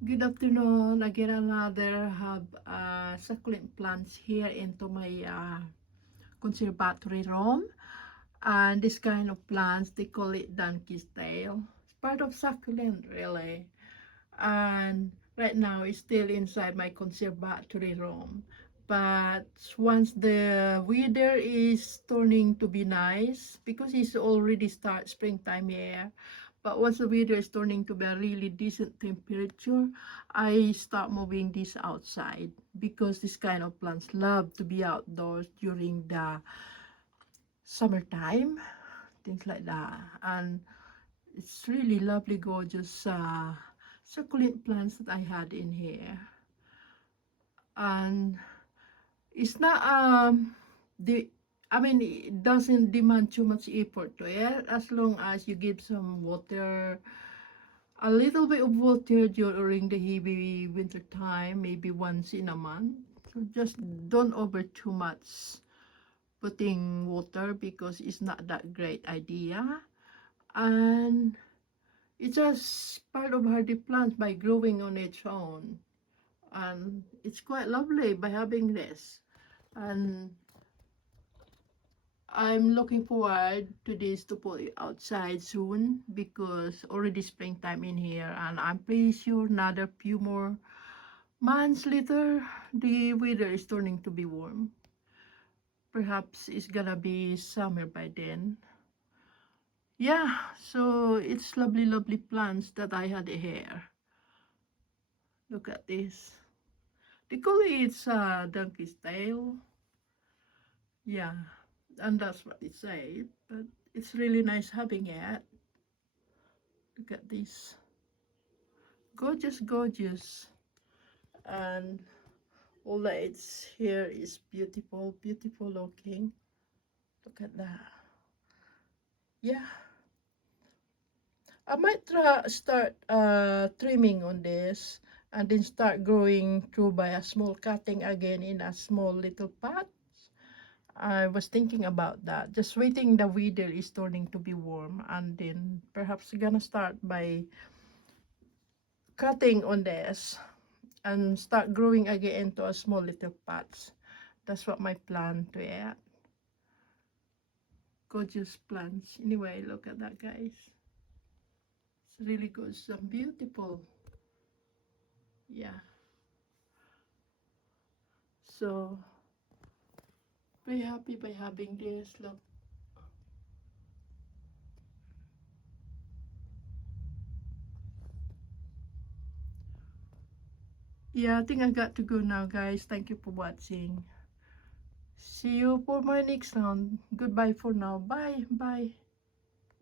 Good afternoon. Again, another have succulent plants here into my conservatory room. And this kind of plants, they call it donkey's tail. It's part of succulent, really. And right now, it's still inside my conservatory room. But once the weather is turning to be nice, because it's already start springtime here, but once the weather is turning to be a really decent temperature, I start moving this outside because this kind of plants love to be outdoors during the summertime, things like that. And it's really lovely, gorgeous succulent plants that I had in here. And it's not the I mean, it doesn't demand too much effort to it as long as you give some water, a little bit of water during the heavy winter time, maybe once in a month. So just don't over too much putting water because it's not that great idea. And it's just part of hardy plants by growing on its own. And it's quite lovely by having this. And I'm looking forward to this to put it outside soon because already springtime in here, and I'm pretty sure another few more months later the weather is turning to be warm. Perhaps it's gonna be summer by then. Yeah, so it's lovely, lovely plants that I had here. Look at this. They call it donkey's tail. Yeah, and that's what they say. But it's really nice having it. Look at this. Gorgeous, gorgeous. And all the it's here is beautiful, beautiful looking. Look at that. Yeah, I might start trimming on this and then start growing through by a small cutting again in a small little pot. I was thinking about that, just waiting the weather is turning to be warm, and then perhaps gonna start by cutting on this and start growing again into a small little pots. That's what my plan to it. Gorgeous plants. Anyway, look at that, guys. It's really good. So beautiful. Yeah. So very happy by having this. Look. Yeah, I think I got to go now, guys. Thank you for watching. See you for my next round. Goodbye for now. Bye. Bye.